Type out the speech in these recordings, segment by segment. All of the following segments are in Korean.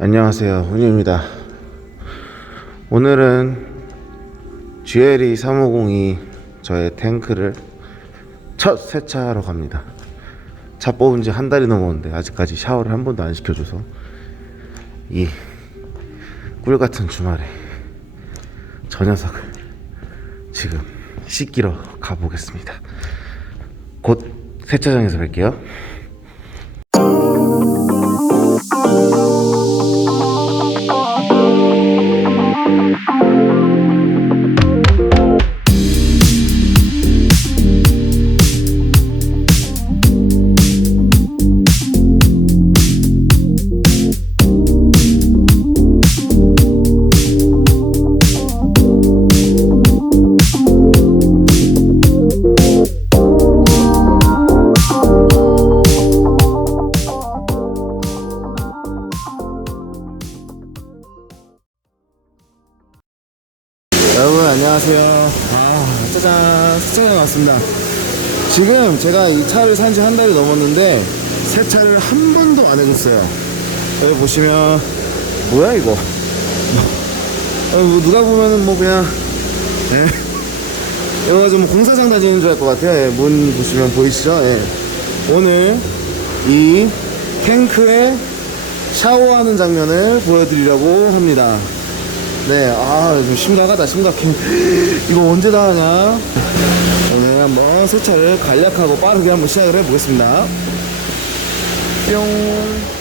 안녕하세요. 훈유입니다. 오늘은 GLE 350이 저의 탱크를 첫 세차하러 갑니다. 차 뽑은 지 한 달이 넘었는데 아직까지 샤워를 한 번도 안 시켜줘서 이 꿀같은 주말에 저 녀석을 지금 씻기러 가보겠습니다. 곧 세차장에서 뵐게요 왔습니다. 지금 제가 이 차를 산 지 한 달이 넘었는데 세차를 한 번도 안 해줬어요. 여기 보시면 뭐야 이거? 어, 뭐 누가 보면은 뭐 그냥 예. 이거 가지고 뭐 공사장 다니는 줄 알 것 같아요. 예, 문 보시면 보이시죠? 예. 오늘 이 탱크에 샤워하는 장면을 보여드리려고 합니다. 네, 아, 좀 심각하다, 심각해. 이거 언제 다 하냐? 오늘 한번 세차를 간략하고 빠르게 한번 시작을 해보겠습니다. 뿅.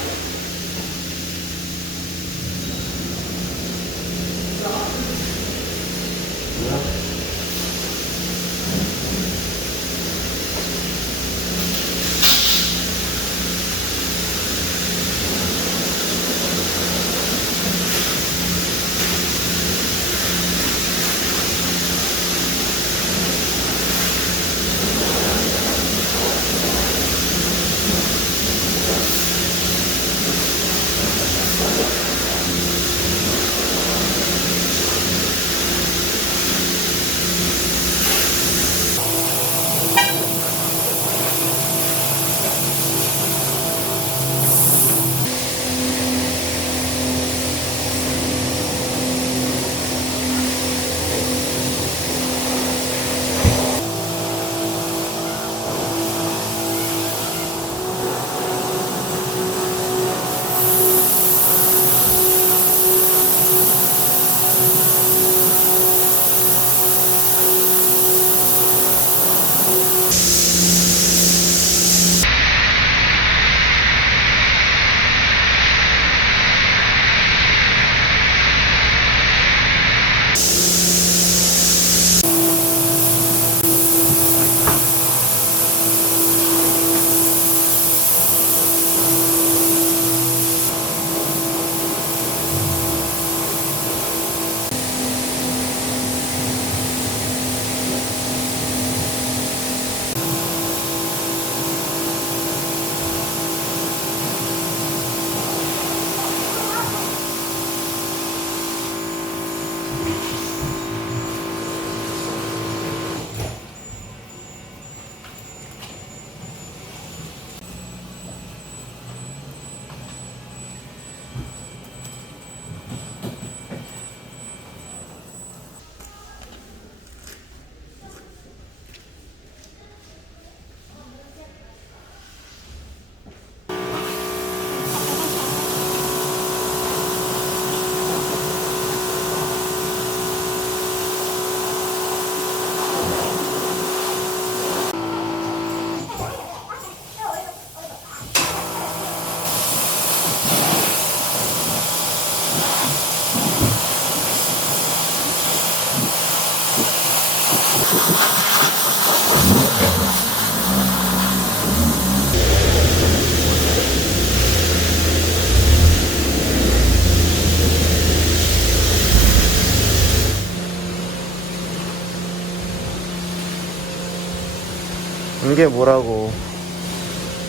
이게 뭐라고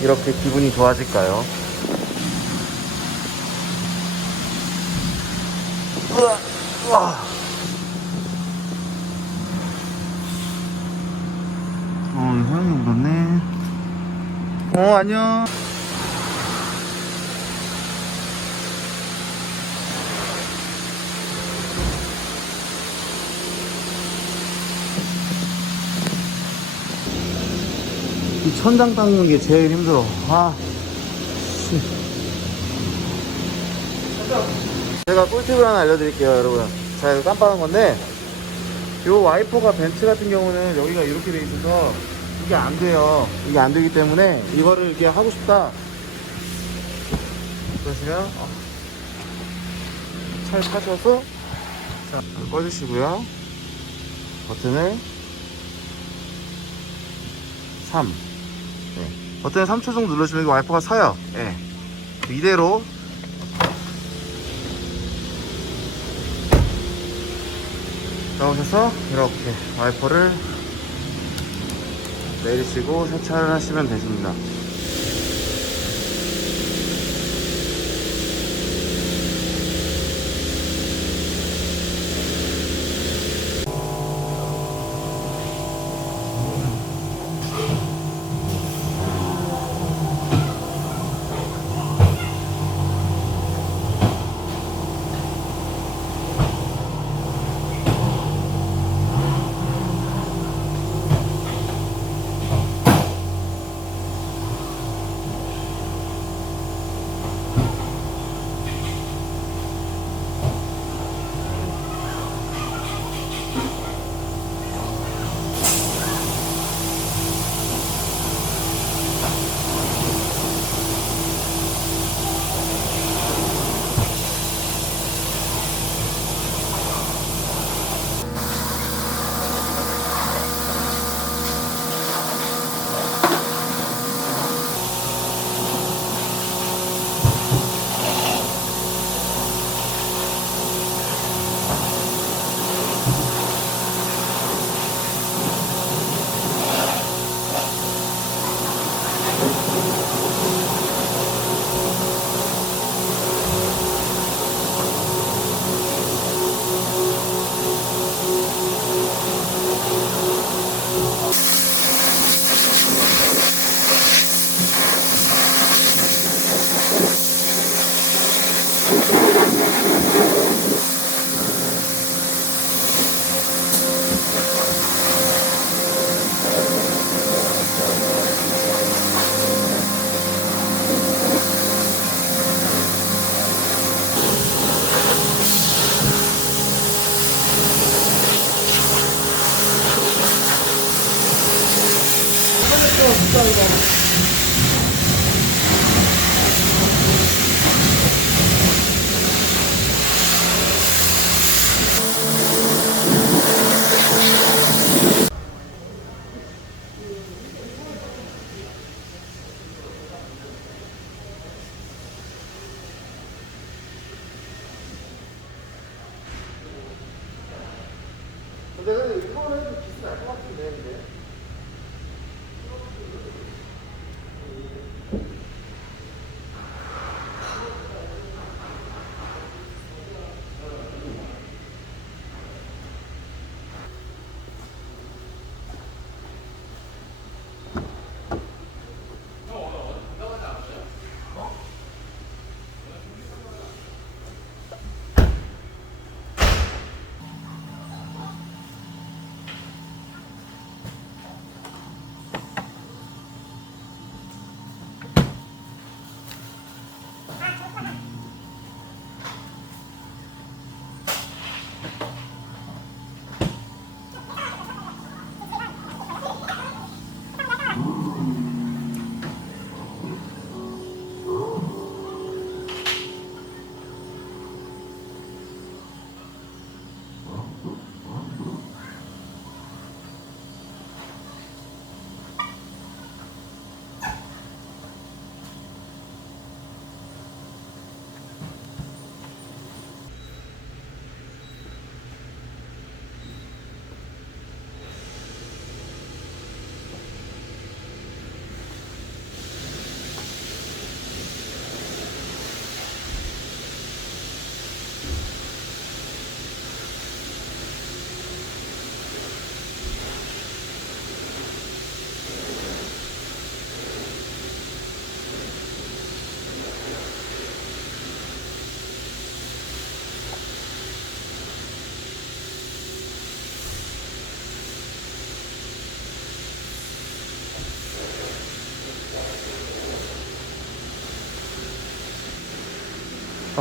이렇게 기분이 좋아질까요? 어, 사람이 묻었네. 어, 안녕. 천장 닦는 게 제일 힘들어. 아, 씨. 제가 꿀팁을 하나 알려드릴게요, 여러분. 자, 이거 깜빡한 건데, 요 와이퍼가 벤츠 같은 경우는 여기가 이렇게 돼 있어서 이게 안 돼요. 이게 안 되기 때문에 이거를 이렇게 하고 싶다. 그러시면 어, 차를 타셔서 자, 꺼주시고요. 버튼을 3. 네. 버튼을 3초 정도 이거 와이퍼가 서요. 예. 이대로 나오셔서 이렇게 와이퍼를 내리시고 세차를 하시면 되십니다.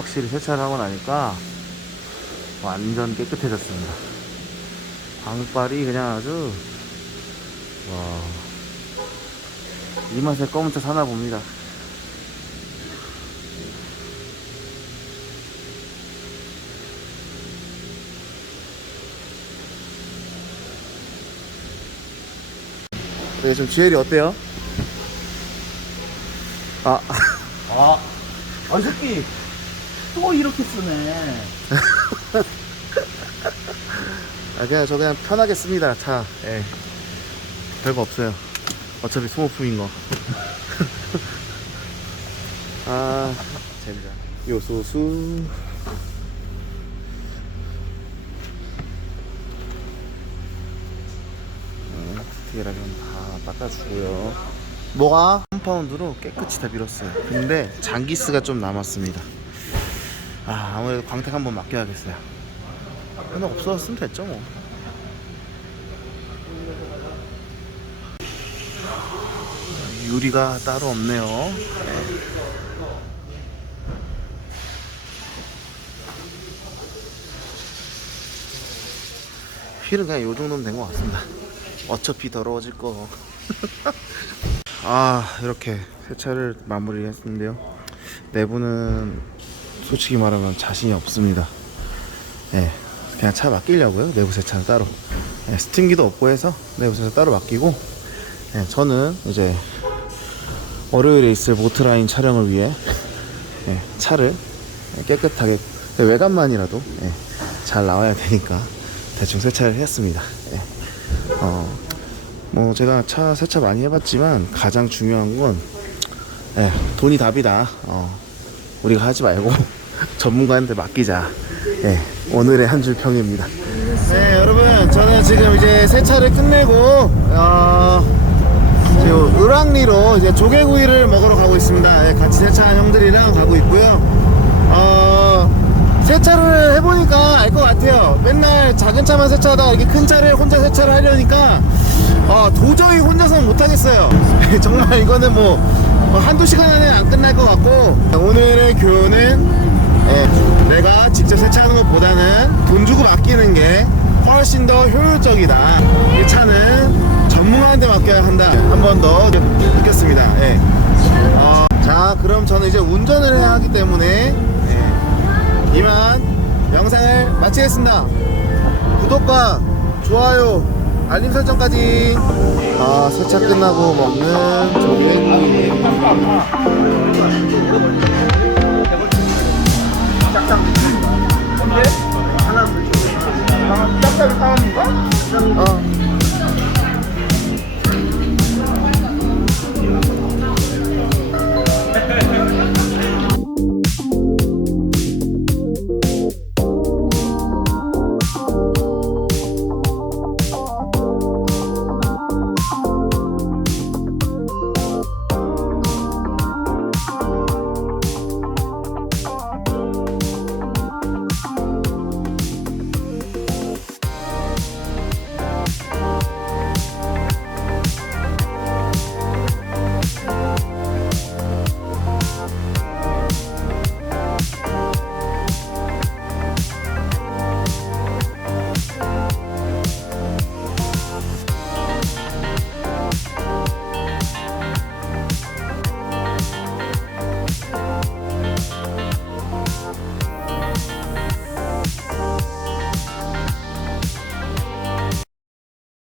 확실히 세차를 하고 나니까 완전 깨끗해졌습니다. 광빨이 그냥 아주 와. 이 맛에 검은 차 사나 봅니다. 네, 좀 GL이 어때요? 아, 아, 아, 이 새끼. 또 이렇게 쓰네. 아 그냥 저 그냥 편하게 씁니다 차. 예. 별거 없어요. 어차피 소모품인 거. 아, 재미다. 요소수. 네, 디테일하게 다 닦아주고요. 뭐가? 컴파운드로 깨끗이 다 밀었어요. 근데 장기스가 좀 남았습니다. 아, 아무래도 광택 한번 맡겨야겠어요. 하나 없어졌으면 됐죠 뭐. 유리가 따로 없네요. 휠은 그냥 요 정도면 된 것 같습니다. 어차피 더러워질 거. 아 이렇게 세차를 마무리했는데요. 내부는 솔직히 말하면 자신이 없습니다. 예, 그냥 차 맡기려고요. 내부 세차는 따로. 예, 스팀기도 없고 해서 내부 세차 따로 맡기고. 예, 저는 이제 월요일에 있을 모트라인 촬영을 위해 예, 차를 깨끗하게 외관만이라도 예, 잘 나와야 되니까 대충 세차를 했습니다. 예. 어, 뭐 제가 차 세차 많이 해봤지만 가장 중요한 건 예, 돈이 답이다. 어, 우리가 하지 말고 전문가한테 맡기자. 예, 오늘의 한 줄 평입니다. 네, 여러분, 저는 지금 이제 세차를 끝내고 어, 지금 을왕리로 이제 조개구이를 먹으러 가고 있습니다. 예, 같이 세차한 형들이랑 가고 있고요. 어, 세차를 해보니까 알 것 같아요. 맨날 작은 차만 세차하다가 이렇게 큰 차를 혼자 세차를 하려니까 어, 도저히 혼자서는 못하겠어요. 정말 이거는 뭐 어, 한두 시간 안에 안 끝날 것 같고 오늘의 교훈은 예, 내가 직접 세차하는 것보다는 돈 주고 맡기는 게 훨씬 더 효율적이다. 이 차는 전문가한테 맡겨야 한다. 한 번 더 느꼈습니다. 예. 어, 자, 그럼 저는 이제 운전을 해야 하기 때문에 예, 이만 영상을 마치겠습니다. 구독과 좋아요, 알림 설정까지. 아, 세차 끝나고 먹는 조개구이. 딱딱 근데 하나 둘 셋. 딱딱 사람인가? 어.